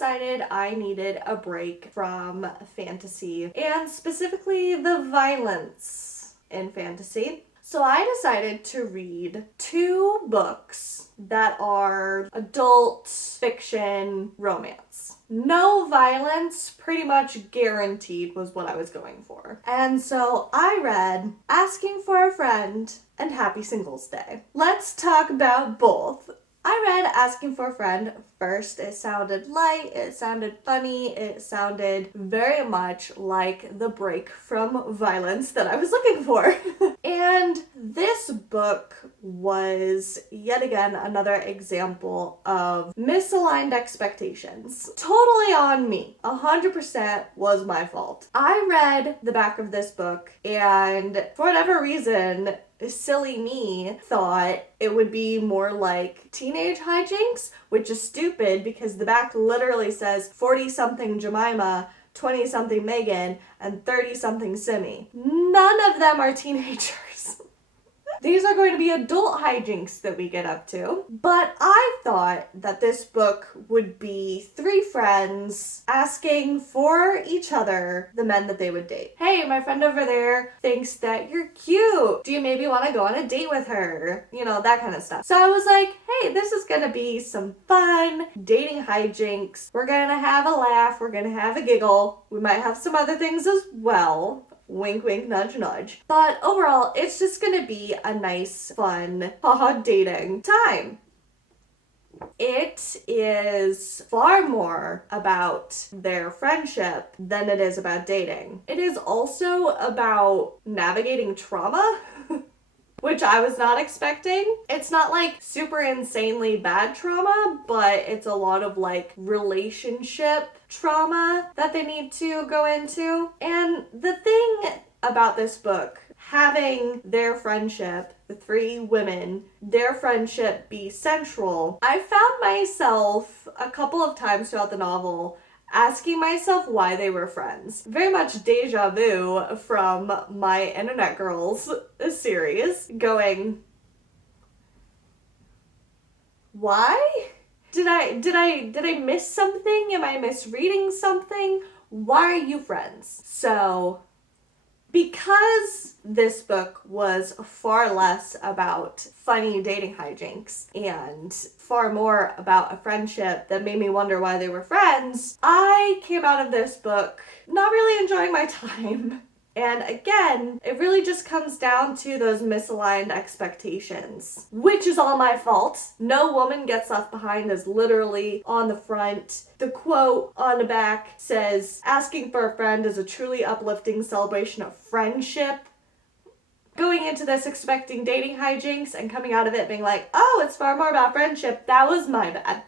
decided I needed a break from fantasy, and specifically the violence in fantasy. So I decided to read 2 books that are adult fiction romance. No violence, pretty much guaranteed, was what I was going for. And so I read Asking for a Friend and Happy Singles Day. Let's talk about both. I read Asking for a Friend first. It sounded light, it sounded funny, it sounded very much like the break from violence that I was looking for. And this book was yet again another example of misaligned expectations. Totally on me. 100% was my fault. I read the back of this book, and for whatever reason, silly me thought it would be more like teenage hijinks, which is stupid because the back literally says 40-something Jemima, 20-something Megan, and 30-something Simi. None of them are teenagers. These are going to be adult hijinks that we get up to. But I thought that this book would be 3 friends asking for each other the men that they would date. Hey, my friend over there thinks that you're cute. Do you maybe want to go on a date with her? You know, that kind of stuff. So I was like, hey, this is going to be some fun dating hijinks. We're going to have a laugh. We're going to have a giggle. We might have some other things as well. Wink, wink, nudge, nudge. But overall, it's just gonna be a nice, fun, dating time. It is far more about their friendship than it is about dating. It is also about navigating trauma, which I was not expecting. It's not like super insanely bad trauma, but it's a lot of like relationship trauma that they need to go into. And the thing about this book, having their friendship, the 3 women, their friendship be central, I found myself a couple of times throughout the novel asking myself why they were friends. Very much deja vu from my Internet Girls series, going, why? Did I miss something? Am I misreading something? Why are you friends? So, because this book was far less about funny dating hijinks and far more about a friendship that made me wonder why they were friends, I came out of this book not really enjoying my time. And again, it really just comes down to those misaligned expectations, which is all my fault. No woman gets left behind is literally on the front. The quote on the back says, asking for a friend is a truly uplifting celebration of friendship. Going into this expecting dating hijinks and coming out of it being like, oh, it's far more about friendship. That was my bad.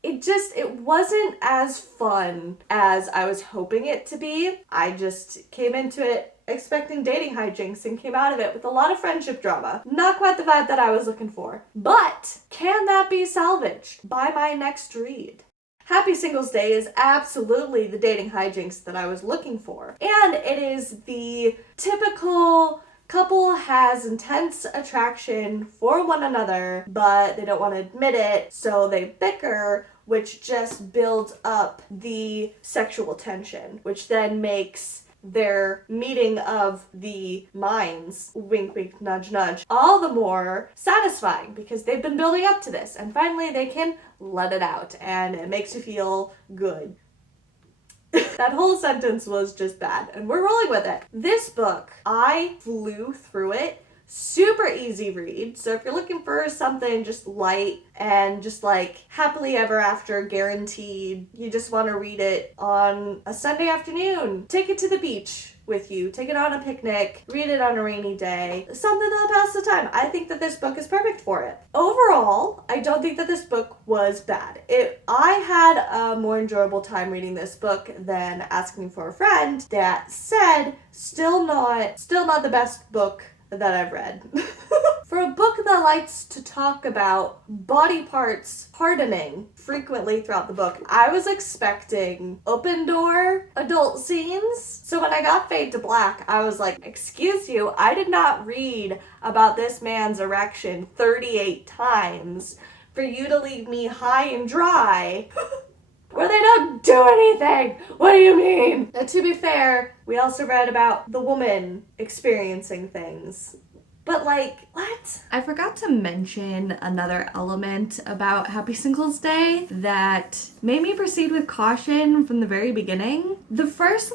It wasn't as fun as I was hoping it to be. I just came into it expecting dating hijinks and came out of it with a lot of friendship drama. Not quite the vibe that I was looking for. But can that be salvaged by my next read? Happy Singles Day is absolutely the dating hijinks that I was looking for. And it is the typical couple has intense attraction for one another, but they don't want to admit it, so they bicker, which just builds up the sexual tension, which then makes their meeting of the minds, wink, wink, nudge, nudge, all the more satisfying because they've been building up to this, and finally they can let it out, and it makes you feel good. That whole sentence was just bad, and we're rolling with it. This book, I flew through it. Super easy read. So if you're looking for something just light and just like happily ever after guaranteed, you just want to read it on a Sunday afternoon. Take it to the beach with you. Take it on a picnic. Read it on a rainy day. Something that'll pass the time. I think that this book is perfect for it. Overall, I don't think that this book was bad. I had a more enjoyable time reading this book than Asking for a Friend. That said, still not the best book that I've read. For a book that likes to talk about body parts hardening frequently throughout the book, I was expecting open door adult scenes. So when I got Fade to Black, I was like, excuse you, I did not read about this man's erection 38 times for you to leave me high and dry where they don't do anything. What do you mean? Now, to be fair, we also read about the woman experiencing things. But like, what? I forgot to mention another element about Happy Singles Day that made me proceed with caution from the very beginning. The first,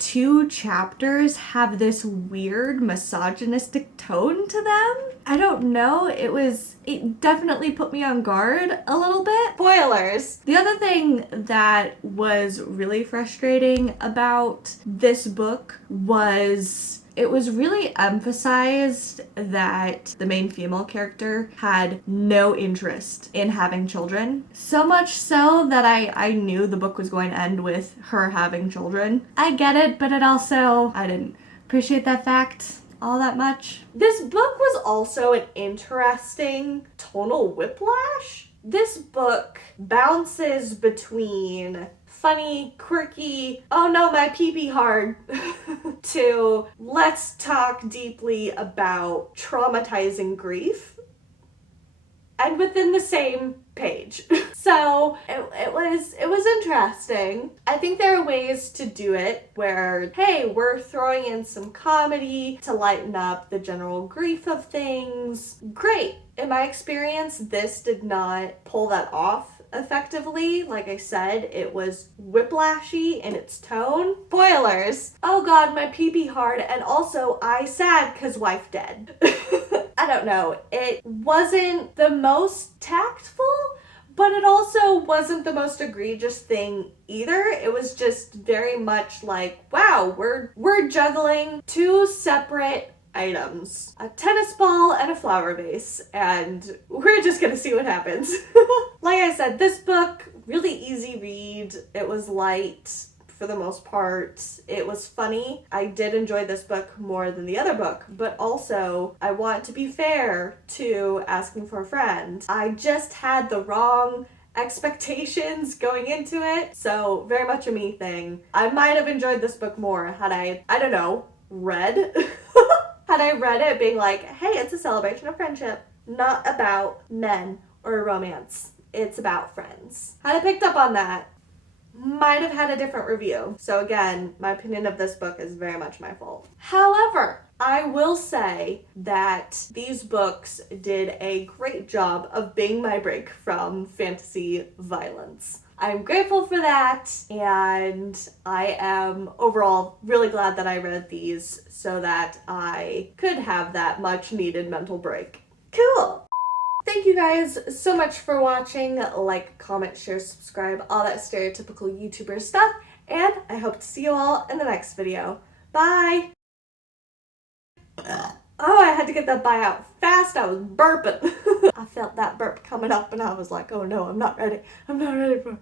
2 chapters have this weird misogynistic tone to them. I don't know, it definitely put me on guard a little bit. Spoilers! The other thing that was really frustrating about this book was it was really emphasized that the main female character had no interest in having children. So much so that I knew the book was going to end with her having children. I get it, but I didn't appreciate that fact all that much. This book was also an interesting tonal whiplash. This book bounces between funny, quirky, oh no, my pee-pee hard, to let's talk deeply about traumatizing grief, and within the same page. So it was interesting. I think there are ways to do it where, hey, we're throwing in some comedy to lighten up the general grief of things. Great. In my experience, this did not pull that off effectively. Like I said, it was whiplashy in its tone. Spoilers! Oh god, my pee-pee hard, and also I sad cause wife dead. I don't know. It wasn't the most tactful, but it also wasn't the most egregious thing either. It was just very much like, wow, we're juggling 2 separate items, a tennis ball and a flower vase, and we're just gonna see what happens. Like I said, this book, really easy read. It was light for the most part. It was funny. I did enjoy this book more than the other book, but also I want to be fair to Asking for a Friend. I just had the wrong expectations going into it, so very much a me thing. I might have enjoyed this book more had I don't know, read. Had I read it being like, hey, it's a celebration of friendship, not about men or romance. It's about friends. Had I picked up on that, might have had a different review. So again, my opinion of this book is very much my fault. However, I will say that these books did a great job of being my break from fantasy violence. I'm grateful for that, and I am overall really glad that I read these so that I could have that much needed mental break. Cool! Thank you guys so much for watching. Like, comment, share, subscribe, all that stereotypical YouTuber stuff, and I hope to see you all in the next video. Bye! Oh, I had to get that bye out fast. I was burping. I felt that burp coming up and I was like, oh no, I'm not ready. I'm not ready for it.